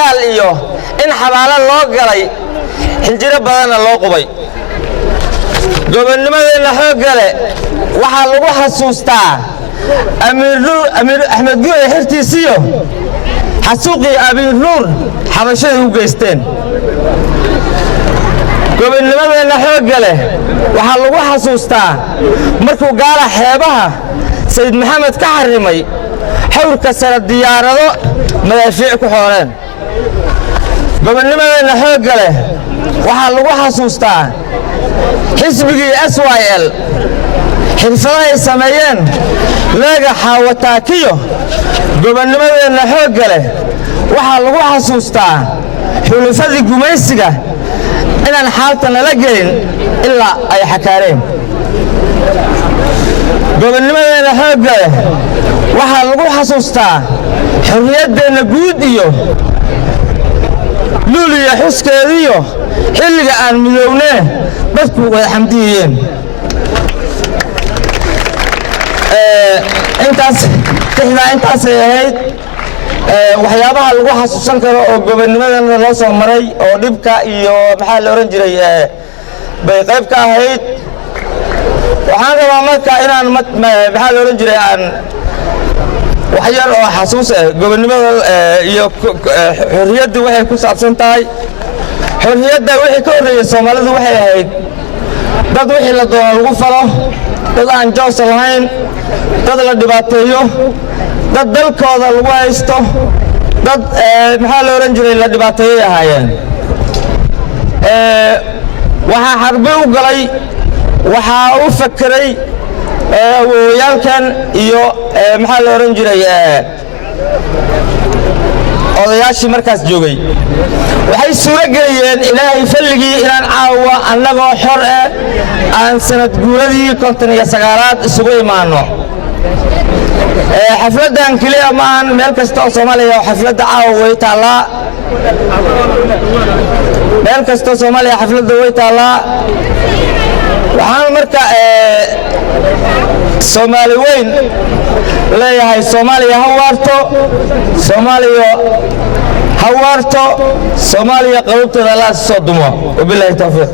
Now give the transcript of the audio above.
dagaal iyo in xabaalo loo galay xinjiro badanna loo qubay gobonnimadeena xoogga leh waxaa lagu xasuustaa amiir axmed gure xirtiisiyo xasuuqii amiir nuur xabashada u geysteen gobonnimadeena xoogga leh waxaa lagu xasuustaa markuu gaala xeebaha sayid maxamed ka xarimay xawrka sare diyaarado madaafiic ku xooreen gobonnimadeena xoogga leh waxaa lagu xasuustaa xisbigii SYL xirfadahay sameeyeen leega xaawataakiyo gobonnimadeena xoogga leh waxaa lagu xasuustaa xulufadii gumaysiga inaan xaalta nala gelin ilaa ay xakaareen gobonnimadeena xoogga leh waxaa lagu xasuustaa xorriyaddeenna guud iyo luuliya xuskeediyo xilliga aan midownee dadku way xamdiyeen intaasay ahayd waxyaabaha lagu xasuusan karo oo gobonnimadana loo soo maray oo dhibka iyo maxaa la oran jiray bay qayb ka ahayd waxaan rabaa marka inaan maxaa la oran jiray aan wax yar oo xasuus ah gobonnimada iyo xorriyadda waxay ku saabsan tahay xorriyadda wixii ka horreeyay Soomaalidu waxay ahayd dad wixii la doono lagu falo dad aan joos lahayn dad la dhibaateeyo dad dalkooda lagu haysto dad maxaa la oran jiray la dhibaateeyay ahaayeen waxa xarbi u galay waxa uu fakiray awooyaalkan iyo maxaa la oran jiray odayaashii markaas joogay waxay suura geliyeen ilaahay falligii inaan caawa annagoo xor ah aan sanad guuradii 59aad isugu imaano xafladan kaliya ma aan meel kasta oo Soomaaliya oo xafladda caawa way taalaa meel kasta oo Soomaaliya xafladda way taalaa waxaan marka Soomaali weyn leeyahay Soomaaliya ha waarto Soomaaliya ha waarto Soomaaliya qowmteeda la soo dumo wabillahi tawfiiq